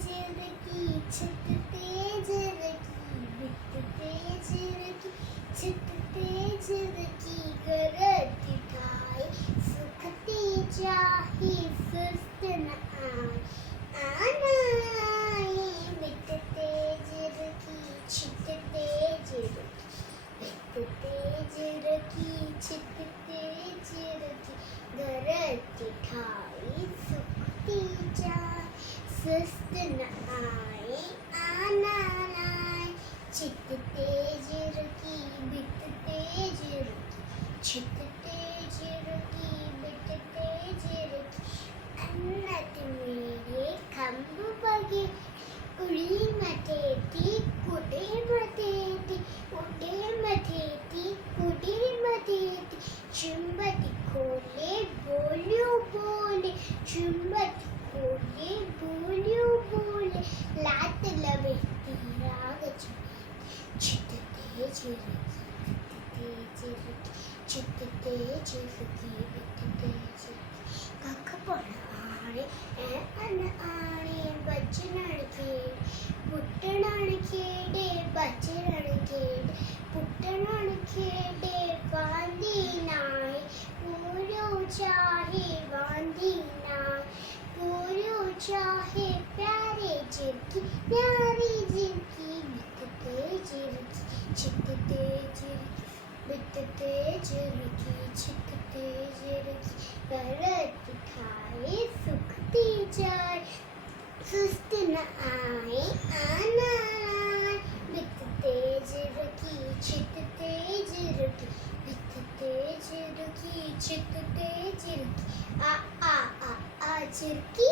तेज रखी छत तेज रखी बित तेज रखी छत तेज रखी घर दिखाई सुख जाहि सुस्त न आना आए बित तेज रखी छत तेज रखी बित तेज रखी छत तेज रखी घर दिखाई सुख जाहि सुस्त न आना आए चित तेज रखी बित तेज रखी छित तेज रखी बित तेज रखी अन्नत मेरे खंभ बगे कुड़ी मथेती कुड़े मथेती उड़े मथेती कुड़ी मथेती चुंबती खोले बोलियो बोले चुंबती खोले बोलियो बोले लात लबेटी राग चित तेज रखी चित तेज रखी बित तेज कख पढ़ाणे अन आणे बचनण खेड़ पुट्टणण खेड़े बचनण खेड़ पुट्टणण खेड़े वांदी नाय पूरो चाहे वांदी नाय पूरो चाहे प्यारे जिनकी प्यारी जिनकी बित तेज रखी चित तेज रखी बित तेज रखी छित तेज रखी घर दिखाए सुख जाए सुस्त न आए आना आए बित तेज रखी छित तेज रखी बित तेज रखी छित तेज रखी आ चिरकी